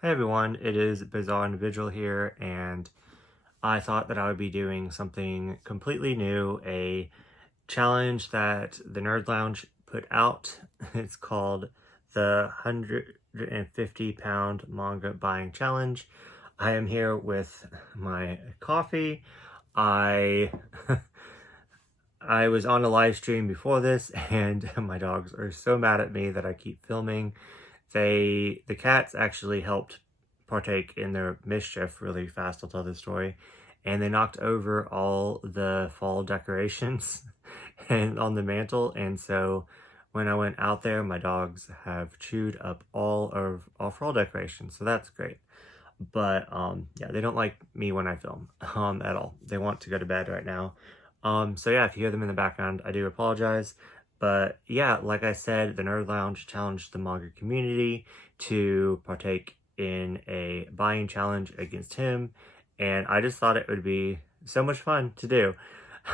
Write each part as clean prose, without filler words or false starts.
Hey everyone, it is Bizarre Individual here, and I thought that I would be doing something completely new, a challenge that the Nerd Lounge put out. It's called the 150-pound manga buying challenge. I am here with my coffee. I I was on a live stream before this, and my dogs are so mad at me that I keep filming. The cats actually helped partake in their mischief really fast. I'll tell the story. And they knocked over all the fall decorations and on the mantle. And so when I went out there, my dogs have chewed up all of our fall decorations. So that's great. But yeah, they don't like me when I film at all. They want to go to bed right now. So yeah, if you hear them in the background, I do apologize. But yeah, like I said, the Nerd Lounge challenged the manga community to partake in a buying challenge against him, and I just thought it would be so much fun to do.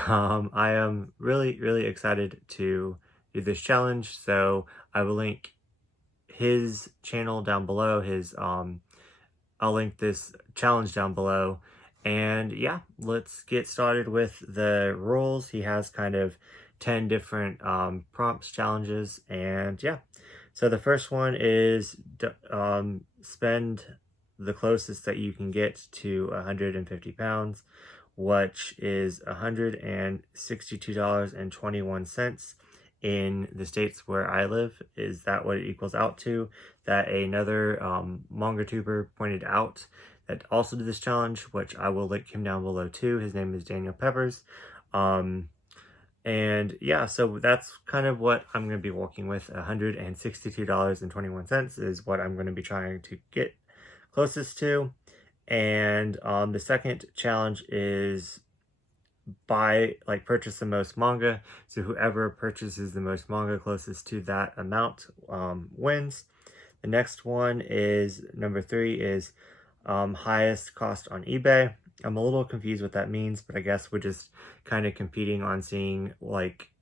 I am really excited to do this challenge, so I will link his channel down below, I'll link this challenge down below. And yeah, let's get started with the rules. He has kind of 10 different prompts, challenges, and yeah. So the first one is spend the closest that you can get to 150 pounds, which is $162.21 in the states where I live. Is that what it equals out to? That another manga tuber pointed out that also did this challenge, which I will link him down below too. His name is Daniel Peppers. And yeah, so that's kind of what I'm going to be working with. $162.21 is what I'm going to be trying to get closest to. And the second challenge is purchase the most manga. So whoever purchases the most manga closest to that amount wins. The next one is number 3 is highest cost on eBay. I'm a little confused what that means, but I guess we're just kind of competing on seeing like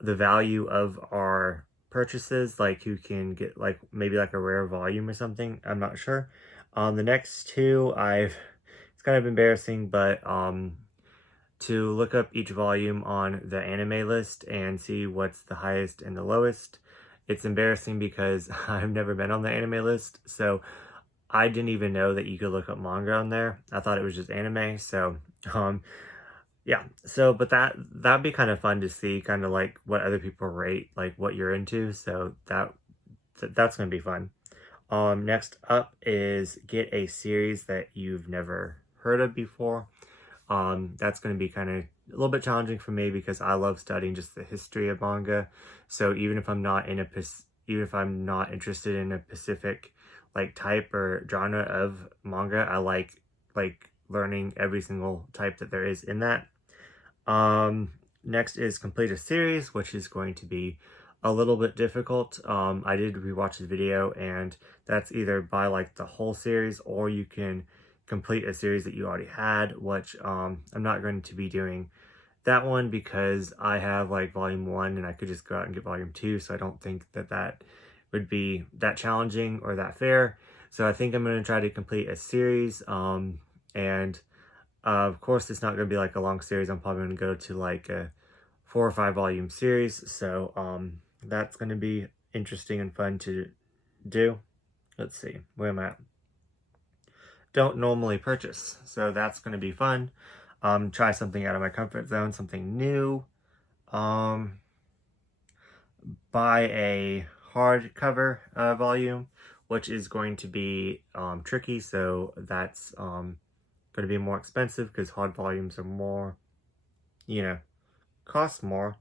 the value of our purchases, like who can get like maybe like a rare volume or something. I'm not sure. The next two, it's kind of embarrassing, but to look up each volume on the anime list and see what's the highest and the lowest. It's embarrassing because I've never been on the anime list, so I didn't even know that you could look up manga on there. I thought it was just anime, so yeah. So but that'd be kind of fun to see, kind of like what other people rate, like what you're into. So that's gonna be fun. Next up is get a series that you've never heard of before. That's going to be kind of a little bit challenging for me because I love studying just the history of manga. So even if I'm not interested in a specific like type or genre of manga, I like learning every single type that there is in that. Next is complete a series, which is going to be a little bit difficult. I did rewatch the video, and that's either buy like the whole series or you can complete a series that you already had, which I'm not going to be doing that one because I have like volume 1 and I could just go out and get volume 2, so I don't think that would be that challenging or that fair. So I think I'm going to try to complete a series, and of course it's not going to be like a long series. I'm probably going to go to like a 4 or 5 volume series, so that's going to be interesting and fun to do. Let's see, where am I at? Don't normally purchase, so that's going to be fun. Try something out of my comfort zone, something new. Buy a hardcover volume, which is going to be tricky, so that's going to be more expensive because hard volumes are more, cost more.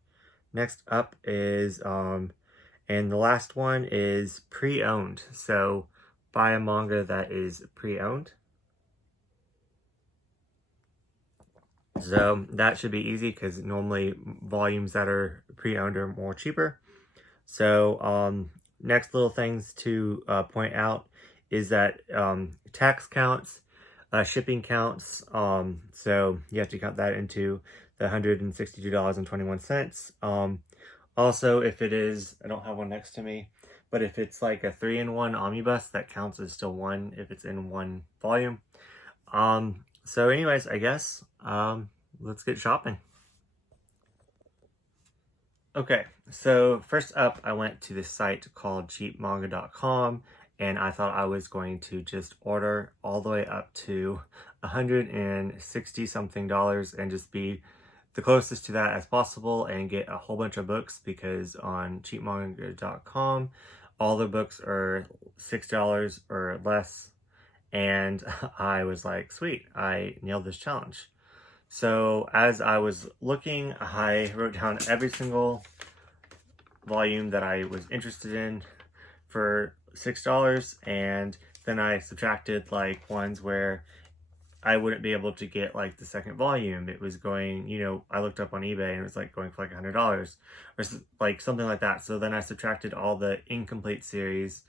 Next up is and the last one is pre-owned. So buy a manga that is pre-owned. So that should be easy because normally volumes that are pre-owned are more cheaper. So next little things to point out is that tax counts, shipping counts. So you have to count that into the $162.21. Also, if it is, I don't have one next to me, but if it's like a 3-in-1 omnibus, that counts as still one if it's in one volume. So anyways, I guess, let's get shopping. Okay, so first up, I went to this site called cheapmanga.com, and I thought I was going to just order all the way up to $160 something and just be the closest to that as possible and get a whole bunch of books, because on cheapmanga.com, all the books are $6 or less, and I was like, sweet, I nailed this challenge. So as I was looking, I wrote down every single volume that I was interested in for $6, and then I subtracted like ones where I wouldn't be able to get like the second volume. It was going, I looked up on eBay and it was like going for like $100 or like something like that. So then I subtracted all the incomplete series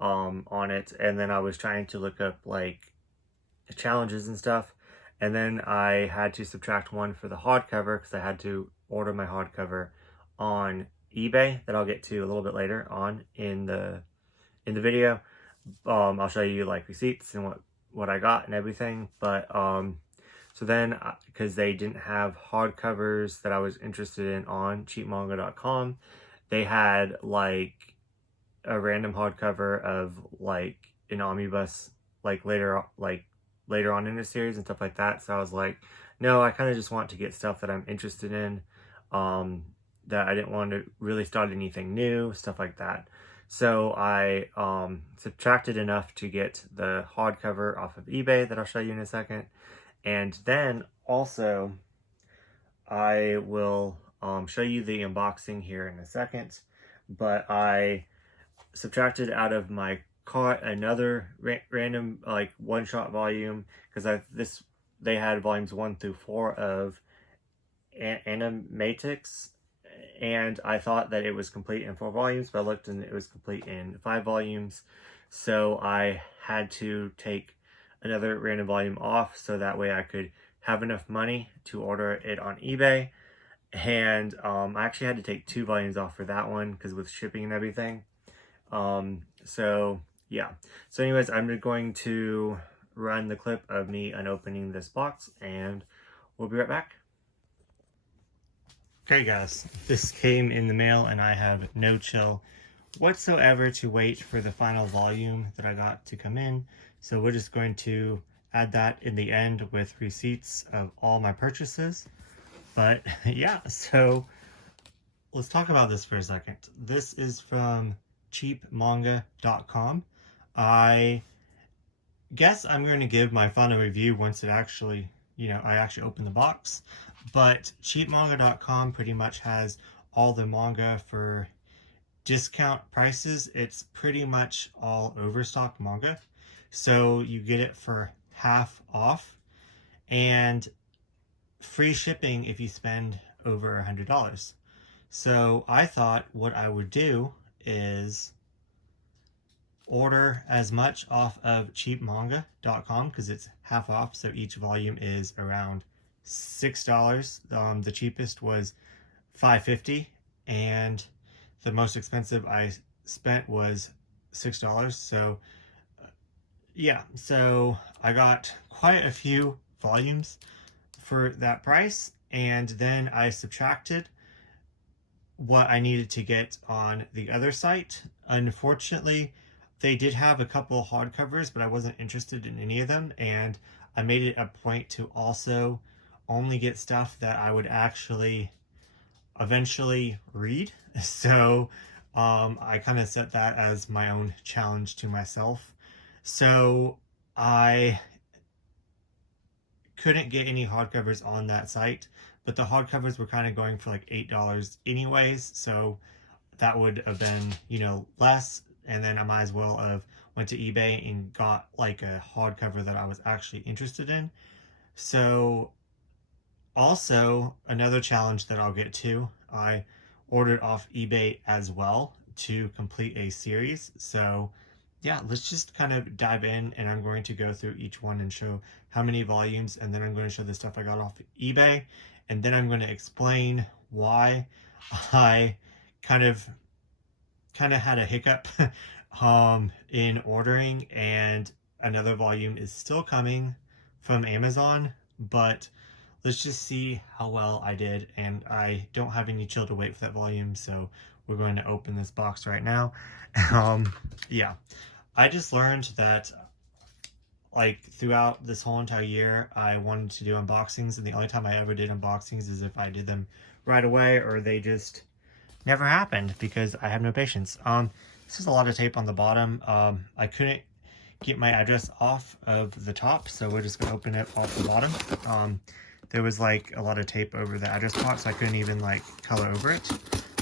on it, and then I was trying to look up like challenges and stuff, and then I had to subtract one for the hardcover because I had to order my hardcover on eBay that I'll get to a little bit later on in the video. I'll show you like receipts and what I got and everything, but so then because they didn't have hardcovers that I was interested in on cheapmanga.com, they had like a random hardcover of like an omnibus like later on in the series and stuff like that. So I was like, no, I kind of just want to get stuff that I'm interested in, that I didn't want to really start anything new, stuff like that. So I subtracted enough to get the hardcover off of eBay that I'll show you in a second. And then also I will show you the unboxing here in a second, but I subtracted out of my cart another random like one-shot volume, because they had volumes 1 through 4 of Animatix, and I thought that it was complete in 4 volumes, but I looked and it was complete in 5 volumes. So I had to take another random volume off so that way I could have enough money to order it on eBay. And I actually had to take 2 volumes off for that one because with shipping and everything. So yeah. So anyways, I'm going to run the clip of me unopening this box and we'll be right back. Okay guys, this came in the mail and I have no chill whatsoever to wait for the final volume that I got to come in. So we're just going to add that in the end with receipts of all my purchases. But yeah, so let's talk about this for a second. This is from cheapmanga.com. I guess I'm going to give my final review once it actually, I actually open the box. But cheapmanga.com pretty much has all the manga for discount prices. It's pretty much all overstock manga. So you get it for half off and free shipping if you spend over $100. So I thought what I would do is order as much off of cheapmanga.com because it's half off, so each volume is around $6. The cheapest was $5.50 and the most expensive I spent was $6. So yeah, so I got quite a few volumes for that price, and then I subtracted what I needed to get on the other site. Unfortunately, they did have a couple of hardcovers, but I wasn't interested in any of them, and I made it a point to also only get stuff that I would actually eventually read. So I kind of set that as my own challenge to myself. So I couldn't get any hardcovers on that site, but the hardcovers were kind of going for like $8 anyways, so that would have been, less, and then I might as well have went to eBay and got like a hardcover that I was actually interested in. So also another challenge that I'll get to, I ordered off eBay as well to complete a series. So yeah, let's just kind of dive in, and I'm going to go through each one and show how many volumes, and then I'm going to show the stuff I got off eBay, and then I'm going to explain why I kind of had a hiccup in ordering, and another volume is still coming from Amazon, but let's just see how well I did. And I don't have any chill to wait for that volume, so we're going to open this box right now. Yeah, I just learned that like throughout this whole entire year I wanted to do unboxings, and the only time I ever did unboxings is if I did them right away or they just never happened because I have no patience. This is a lot of tape on the bottom. I couldn't get my address off of the top, so we're just gonna open it off the bottom. There was like a lot of tape over the address box, so I couldn't even like color over it.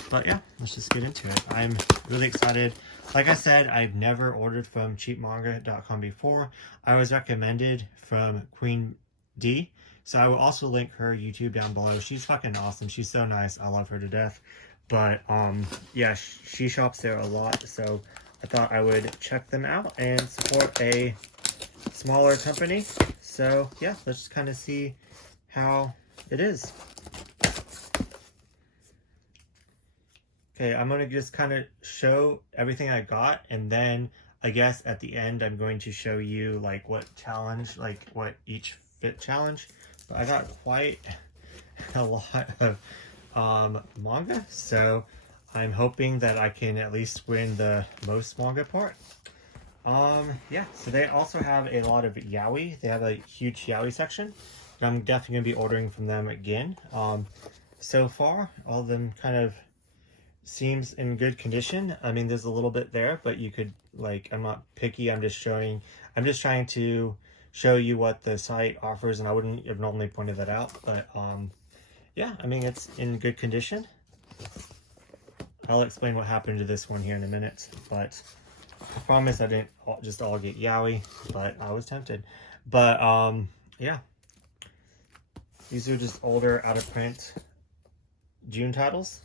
But yeah, let's just get into it. I'm really excited. Like I said, I've never ordered from cheapmanga.com before. I was recommended from Queen D, so I will also link her YouTube down below. She's fucking awesome. She's so nice. I love her to death. But yeah, she shops there a lot, so I thought I would check them out and support a smaller company. So yeah, let's just kind of see how it is. Okay, I'm going to just kind of show everything I got, and then I guess at the end I'm going to show you like what challenge, like what each fit challenge. But I got quite a lot of manga, so I'm hoping that I can at least win the most manga part. Yeah, so they also have a lot of yaoi. They have a huge yaoi section. I'm definitely going to be ordering from them again. So far, all of them kind of seems in good condition. I mean, there's a little bit there, but you could, like, I'm not picky. I'm just trying to show you what the site offers, and I wouldn't have normally pointed that out, but yeah, I mean, it's in good condition. I'll explain what happened to this one here in a minute, but I promise I didn't just all get yaoi, but I was tempted. But yeah, these are just older out of print June titles.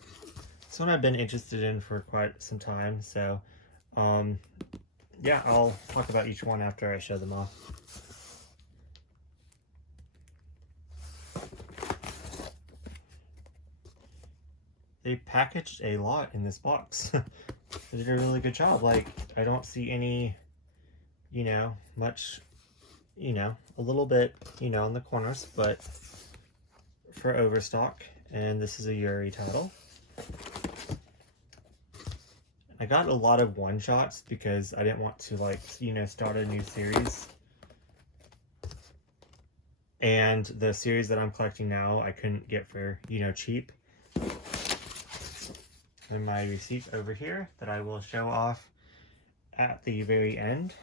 It's one I've been interested in for quite some time, so yeah, I'll talk about each one after I show them off. They packaged a lot in this box. They did a really good job. Like, I don't see any, you know, much, you know, a little bit, you know, in the corners, but for overstock. And this is a Yuri title. I got a lot of one-shots because I didn't want to, like, you know, start a new series. And the series that I'm collecting now, I couldn't get for, you know, cheap. And my receipt over here that I will show off at the very end.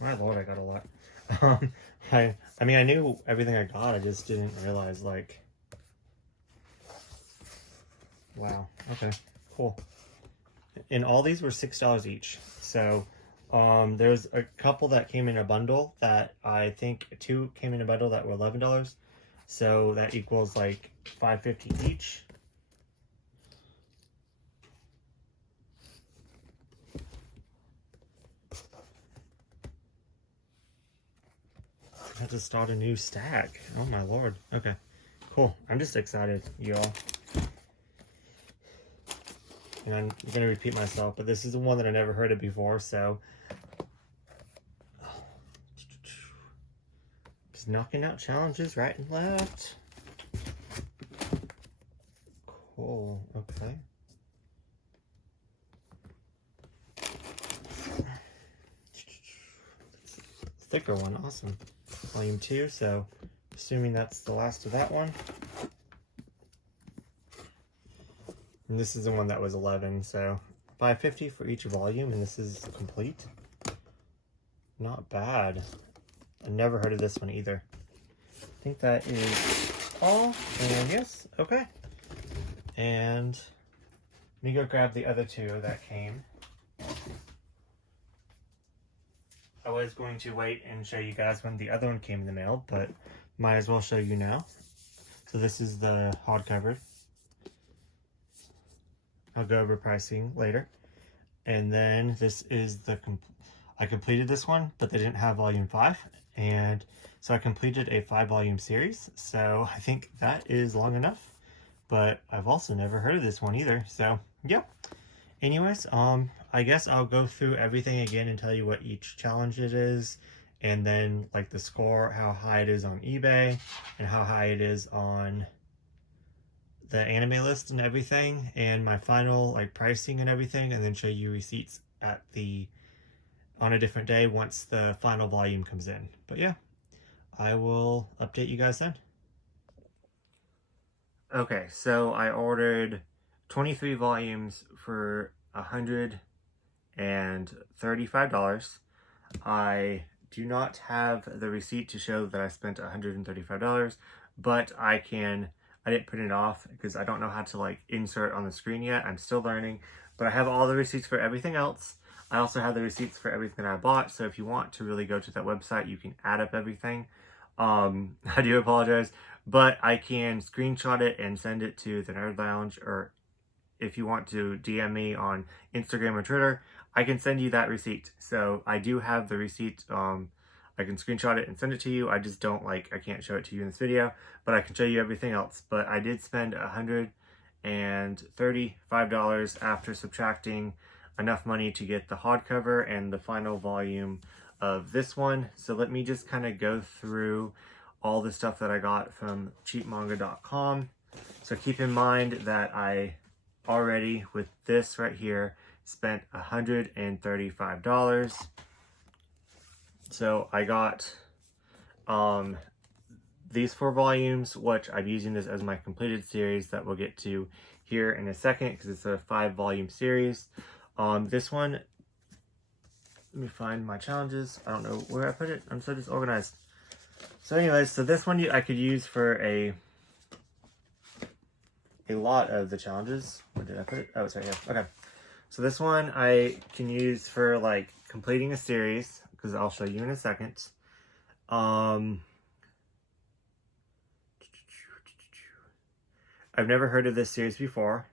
My lord, I got a lot. I mean, I knew everything I got, I just didn't realize, like... Wow, okay, cool. And all these were $6 each, so... there's a couple that came in a bundle that I think 2 came in a bundle that were $11. So that equals like $5.50 each. I have to start a new stack. Oh my lord. Okay, cool. I'm just excited, y'all. And I'm going to repeat myself, but this is the one that I never heard of before, so... Just knocking out challenges right and left. Cool, okay. Thicker one, awesome. Volume 2, so assuming that's the last of that one. And this is the one that was 11, so $5.50 for each volume, and this is complete. Not bad. I never heard of this one either. I think that is all, and yes, okay. And let me go grab the other 2 that came. I was going to wait and show you guys when the other one came in the mail, but might as well show you now. So this is the hardcover. I'll go over pricing later. And then this is the I completed this one, but they didn't have volume 5, and so I completed a 5-volume series, so I think that is long enough, but I've also never heard of this one either, so yeah. Anyways, I guess I'll go through everything again and tell you what each challenge it is, and then like the score, how high it is on eBay, and how high it is on the anime list and everything, and my final like pricing and everything, and then show you receipts at on a different day once the final volume comes in. But yeah, I will update you guys then. Okay, so I ordered 23 volumes for $135. I do not have the receipt to show that I spent $135, but I didn't print it off because I don't know how to like insert on the screen yet. I'm still learning, but I have all the receipts for everything else. I also have the receipts for everything I bought, so if you want to really go to that website, you can add up everything. I do apologize, but I can screenshot it and send it to the Nerd Lounge, or if you want to DM me on Instagram or Twitter, I can send you that receipt. So I do have the receipt. I can screenshot it and send it to you. I just don't I can't show it to you in this video, but I can show you everything else. But I did spend $135 after subtracting enough money to get the hardcover and the final volume of this one. So let me just kind of go through all the stuff that I got from cheapmanga.com. So keep in mind that I already, with this right here, spent $135. So I got these 4 volumes, which I'm using this as my completed series that we'll get to here in a second because it's a 5-volume series. This one, let me find my challenges. I don't know where I put it. I'm so disorganized. So anyways, so this one I could use for a lot of the challenges. Where did I put it? Oh, it's right here. Okay. So this one I can use for like completing a series, because I'll show you in a second. I've never heard of this series before.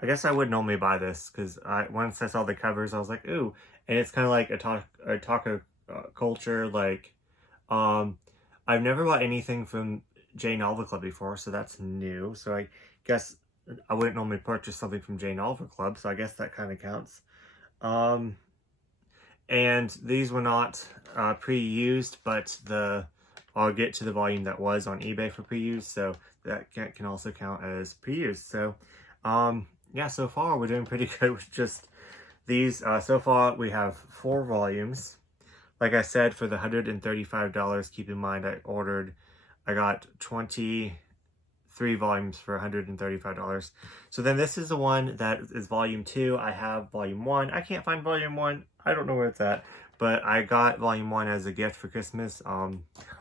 I guess I would normally buy this because once I saw the covers, I was like, ooh, and it's kind of like a taco culture. Like, I've never bought anything from J Novel Club before, so that's new. So I guess I wouldn't normally purchase something from J Novel Club, so I guess that kind of counts. And these were not pre-used, but I'll get to the volume that was on eBay for pre-used, so that can also count as pre-used. So, yeah, so far we're doing pretty good with just these. So far we have 4 volumes. Like I said, for the $135, keep in mind I got 23 volumes for $135. So then this is the one that is volume 2. I have volume 1. I can't find volume 1. I don't know where it's at. But I got volume 1 as a gift for Christmas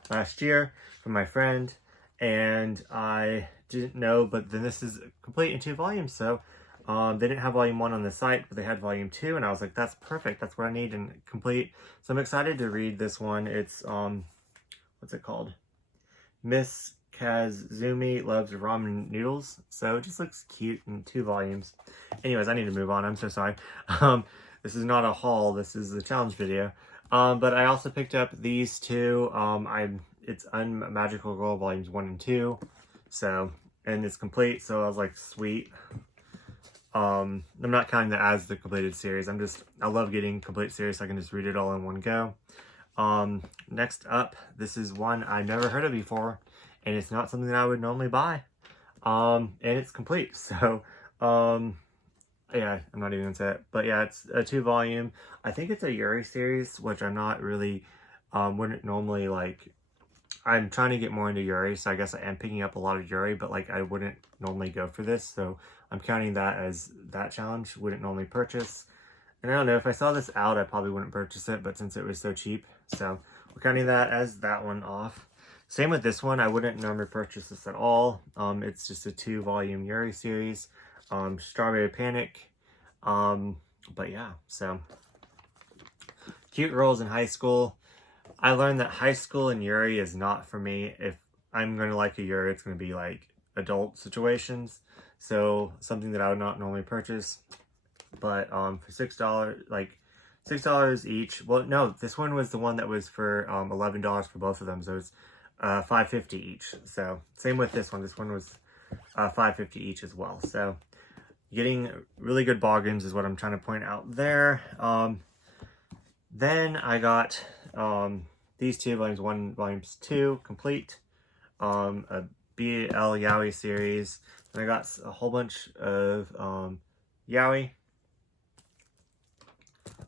last year from my friend. And I didn't know, but then this is complete in 2 volumes. So they didn't have volume 1 on the site, but they had volume 2. And I was like, that's perfect. That's what I need and complete. So I'm excited to read this one. It's, what's it called? Miss Kazumi Loves Ramen Noodles. So it just looks cute in 2 volumes. Anyways, I need to move on. I'm so sorry. This is not a haul. This is a challenge video. But I also picked up these 2. It's Unmagical Girl volumes 1 and 2. So, and it's complete. So I was like, sweet. I'm not counting that as the completed series. I love getting complete series so I can just read it all in one go. Next up, this is one I never heard of before, and it's not something that I would normally buy. And it's complete. So, yeah, I'm not even gonna say it, but yeah, it's a 2 volume. I think it's a Yuri series, which I'm not really, wouldn't normally like. I'm trying to get more into Yuri, so I guess I am picking up a lot of Yuri, but like I wouldn't normally go for this, so I'm counting that as that challenge. Wouldn't normally purchase. And I don't know, if I saw this out, I probably wouldn't purchase it, but since it was so cheap, so we're counting that as that one off. Same with this one, I wouldn't normally purchase this at all. It's just a 2-volume Yuri series. Strawberry Panic. But yeah, so cute girls in high school. I learned that high school and Yuri is not for me. If I'm going to like a Yuri, it's going to be like adult situations. So something that I would not normally purchase. But for $6, like $6 each. Well, no, this one was the one that was for $11 for both of them. So it's $5.50 each. So same with this one. This one was $5.50 each as well. So getting really good bargains is what I'm trying to point out there. Then I got these two, volumes 1, volumes 2, complete. A BL Yaoi series. And I got a whole bunch of Yaoi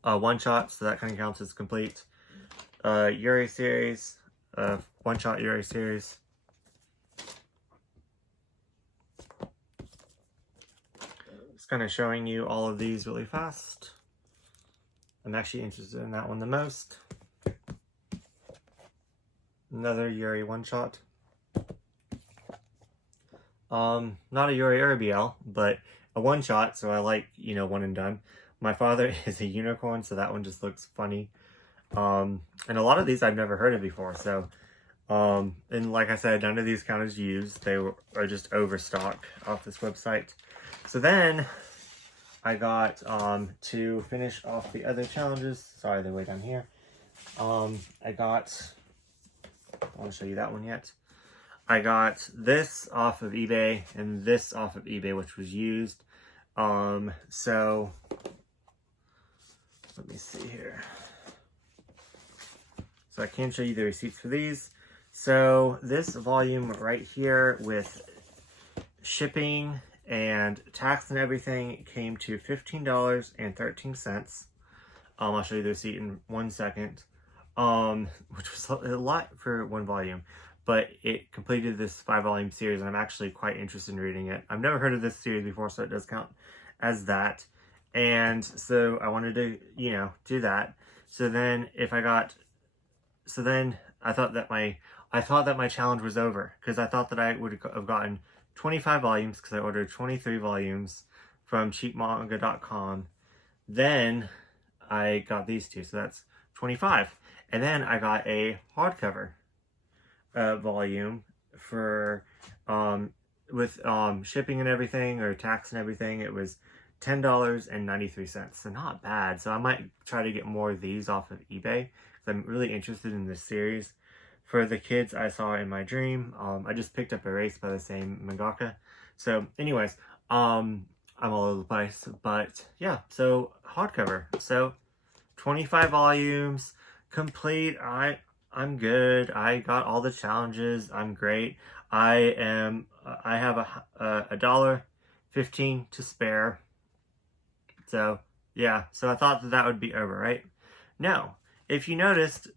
one-shots, so that kind of counts as complete. Yuri series, one-shot Yuri series. Just kind of showing you all of these really fast. I'm actually interested in that one the most. Another Yuri one-shot. Not a Yuri or a BL, but a one-shot, so I like, you know, one and done. My father is a unicorn, so that one just looks funny. And a lot of these I've never heard of before, so, and like I said, none of these count as used. They are just overstock off this website. So then I got, to finish off the other challenges, sorry, they're way down here. I got, I want to show you that one yet. I got this off of eBay and this off of eBay, which was used. So let me see here. So I can show you the receipts for these. So this volume right here with shipping and tax and everything came to $15.13. I'll show you the receipt in 1 second. Which was a lot for one volume, but it completed this 5-volume series, and I'm actually quite interested in reading it. I've never heard of this series before, so it does count as that. And so I wanted to, you know, do that. So then I thought that my challenge was over, because I thought that I would have gotten 25 volumes, because I ordered 23 volumes from cheapmanga.com. Then I got these two, so that's 25. And then I got a hardcover volume for with shipping and everything, or tax and everything. It was $10.93, so not bad. So I might try to get more of these off of eBay, because I'm really interested in this series. For the kids I saw in my dream, I just picked up Erased by the same mangaka. So anyways, I'm all over the place, but yeah, so hardcover. So 25 volumes, complete. I'm good. I got all the challenges. I'm great. I have a $1.15 to spare. So yeah, so I thought that would be over, right? No, if you noticed,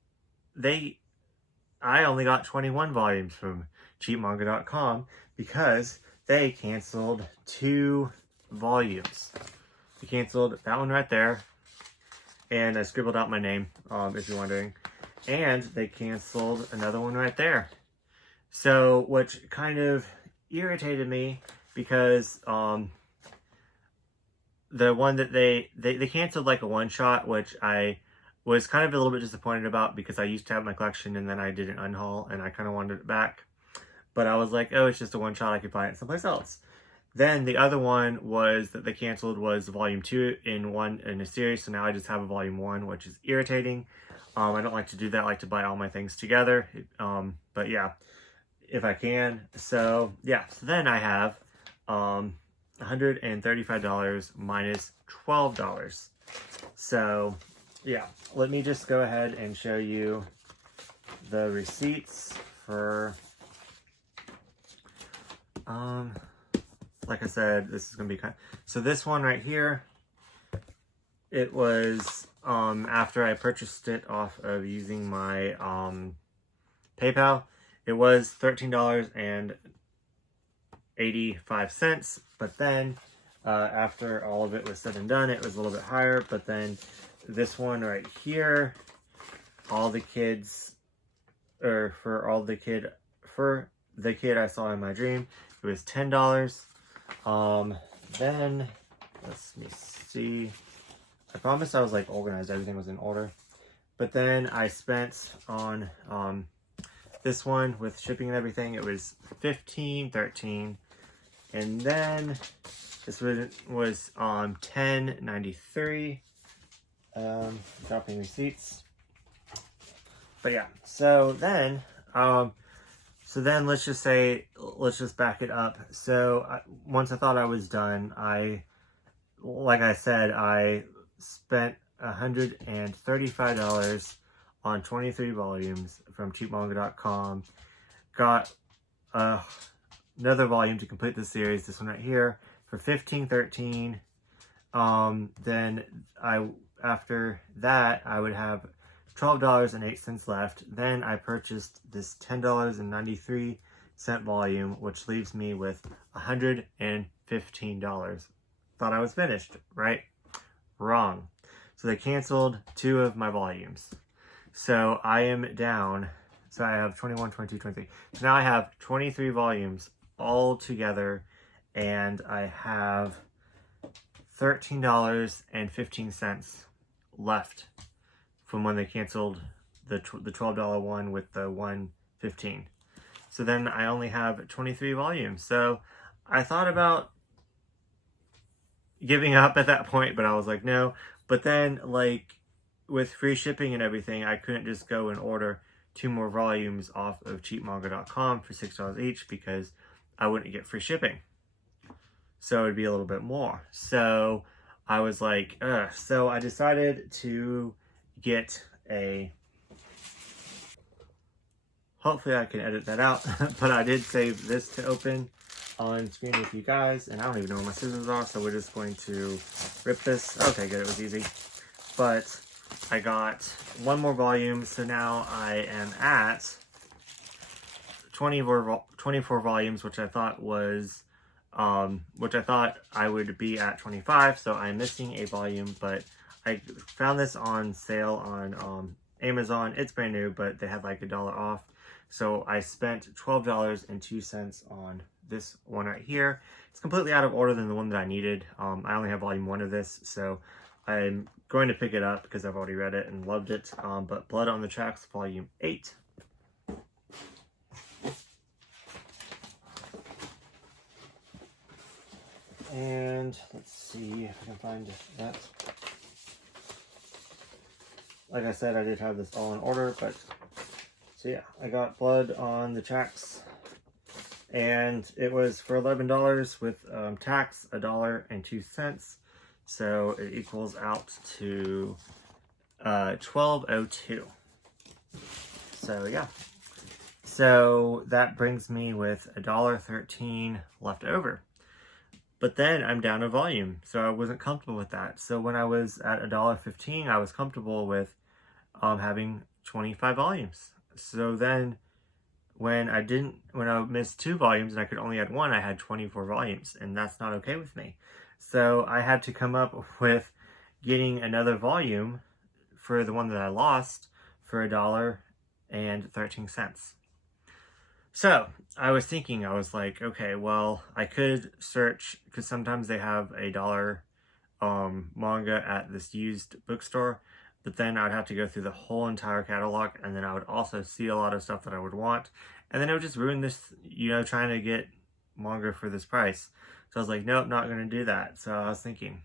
I only got 21 volumes from cheapmanga.com because they canceled 2 volumes. They canceled that one right there, and I scribbled out my name, if you're wondering. And they canceled another one right there. So, which kind of irritated me, because the one that they canceled like a one-shot, which I was kind of a little bit disappointed about, because I used to have my collection and then I did an unhaul and I kind of wanted it back. But I was like, oh, it's just a one-shot, I could buy it someplace else. Then the other one was that they canceled was volume 2 in a series, so now I just have a volume 1, which is irritating. I don't like to do that. I like to buy all my things together. But yeah, if I can. So yeah, so then I have $135 minus $12. So yeah, let me just go ahead and show you the receipts for, like I said, this is going to be so this one right here, it was, after I purchased it off of using my, PayPal, it was $13.85, but then, after all of it was said and done, it was a little bit higher. But then this one right here, for the kid I saw in my dream, it was $10. Then, let me see, I promised I was like organized, everything was in order. But then I spent on this one with shipping and everything, it was $15.13. And then this was $10.93. dropping receipts. But yeah, so then let's just back it up. So once I thought I was done, like I said, I spent $135 on 23 volumes from cheapmanga.com. Got another volume to complete the series, this one right here, for $15.13. Then after that, I would have $12.08 left. Then I purchased this $10.93 volume, which leaves me with $115. Thought I was finished, right? Wrong. So they canceled 2 of my volumes. So I am down. So I have 21, 22, 23. So now I have 23 volumes all together, and I have $13.15 left from when they canceled the $12 one with the $115. So then I only have 23 volumes. So I thought about giving up at that point, but I was like, no. But then, like, with free shipping and everything, I couldn't just go and order 2 more volumes off of cheapmanga.com for $6 each, because I wouldn't get free shipping. So it'd be a little bit more. So I was like, ugh. So I decided to get a... Hopefully I can edit that out, but I did save this to open on screen with you guys, and I don't even know where my scissors are, so we're just going to rip this. Okay, good, it was easy. But I got 1 more volume, so now I am at 24 volumes, which I thought I would be at 25, so I'm missing a volume, but I found this on sale on Amazon. It's brand new, but they had like $1 off. So I spent $12.02 on this one right here. It's completely out of order than the one that I needed. I only have volume 1 of this, so I'm going to pick it up because I've already read it and loved it. But Blood on the Tracks, volume 8. And let's see if I can find that. Like I said, I did have this all in order, but so yeah, I got Blood on the Tracks, and it was for $11 with tax, $1.02. So it equals out to $12.02. So yeah, so that brings me with $1.13 left over. But then I'm down a volume, so I wasn't comfortable with that. So when I was at $1.15, I was comfortable with having 25 volumes. So then when I missed 2 volumes and I could only add 1, I had 24 volumes, and that's not okay with me. So I had to come up with getting another volume for the one that I lost for $1.13. So I was thinking, I was like, okay, well, I could search, because sometimes they have a $1 manga at this used bookstore, but then I'd have to go through the whole entire catalog, and then I would also see a lot of stuff that I would want, and then it would just ruin this, trying to get manga for this price. So I was like, nope, not going to do that. So I was thinking,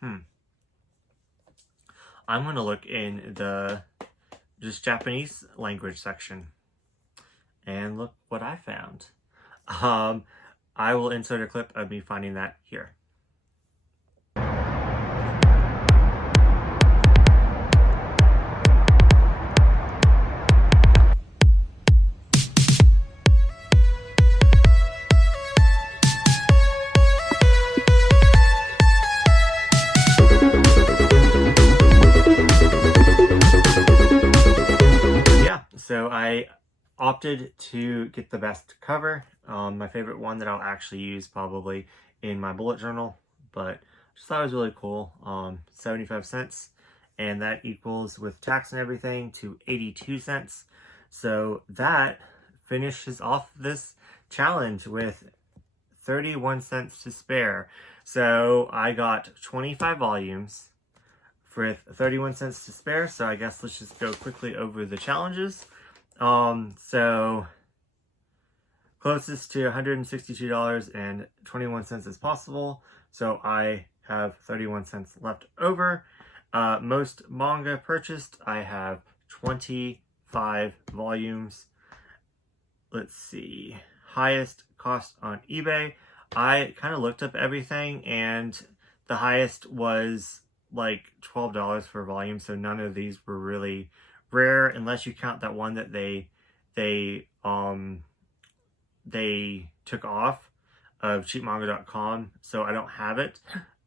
I'm going to look in the just Japanese language section. And look what I found. I will insert a clip of me finding that here. Yeah, so I opted to get the best cover. My favorite one that I'll actually use probably in my bullet journal, but just thought it was really cool. 75 cents, and that equals with tax and everything to 82 cents. So that finishes off this challenge with 31 cents to spare. So I got 25 volumes with 31 cents to spare. So I guess let's just go quickly over the challenges. So closest to $162.21 as possible. So I have 31 cents left over. Most manga purchased, I have 25 volumes. Let's see. Highest cost on eBay. I kind of looked up everything, and the highest was like $12 for a volume, so none of these were really rare unless you count that one that they took off of cheapmanga.com, so I don't have it.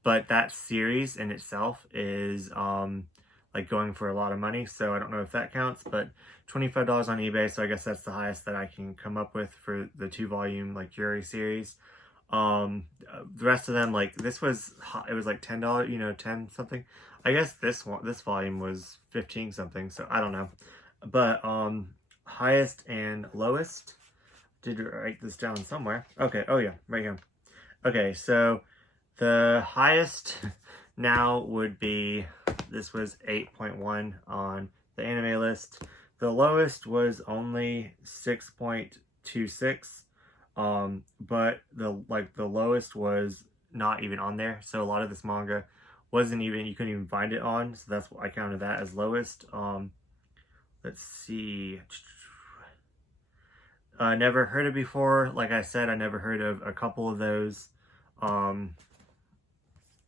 But that series in itself is like going for a lot of money, so I don't know if that counts, but $25 on eBay, so I guess that's the highest that I can come up with for the 2-volume like Yuri series. The rest of them, like this was, it was like $10, you know, 10 something. I guess this volume was 15 something, so I don't know. But highest and lowest, did write this down somewhere. Okay, oh yeah, right here. Okay, so the highest now would be, this was 8.1 on the anime list. The lowest was only 6.26, but the lowest was not even on there. So a lot of this manga wasn't even, you couldn't even find it on. So that's what I counted that as lowest. Let's see. Never heard of before. Like I said, I never heard of a couple of those.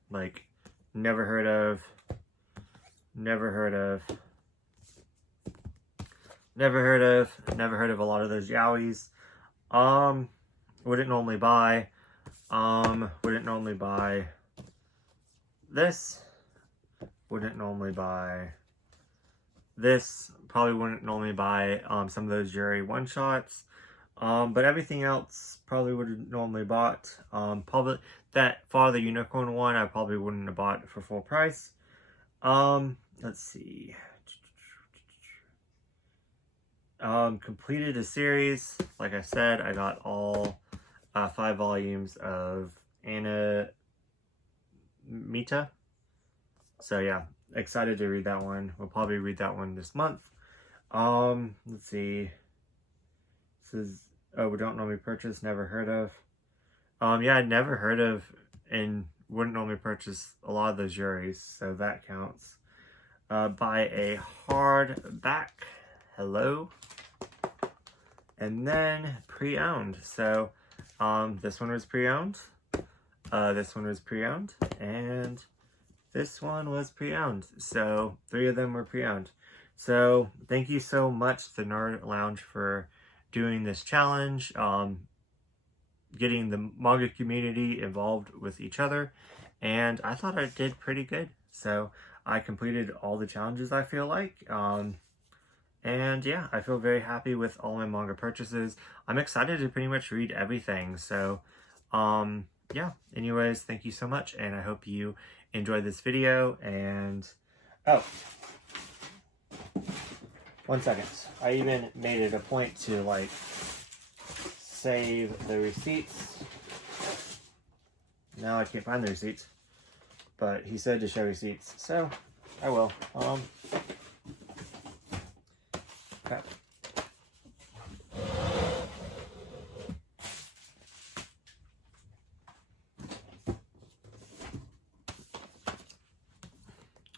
Like never heard of a lot of those yaois. Wouldn't normally buy this. Wouldn't normally buy this. Probably wouldn't normally buy some of those Yuri one-shots. But everything else probably would have normally bought. Probably that Father Unicorn one I probably wouldn't have bought for full price. Let's see. Completed a series. Like I said, I got all 5 volumes of Anna Mita. So yeah, excited to read that one. We'll probably read that one this month. Let's see. This is, oh, we don't normally purchase, never heard of. Yeah, I'd never heard of and wouldn't normally purchase a lot of those Yuris, so that counts. Buy a hardback. Hello. And then pre-owned. So, this one was pre-owned. This one was pre-owned. And this one was pre-owned. So, 3 of them were pre-owned. So, thank you so much, the Nerd Lounge, for doing this challenge. Getting the manga community involved with each other. And I thought I did pretty good. So, I completed all the challenges, I feel like. And yeah, I feel very happy with all my manga purchases. I'm excited to pretty much read everything. So, yeah. Anyways, thank you so much. And I hope you enjoyed this video. And, oh, 1 second. I even made it a point to, like, save the receipts. Now I can't find the receipts. But he said to show receipts. So, I will. Crap.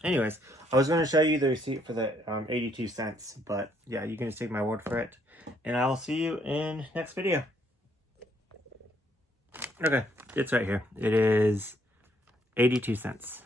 Anyways, I was going to show you the receipt for the 82 cents, but yeah, you can just take my word for it. And I'll see you in next video. Okay, it's right here. It is 82 cents.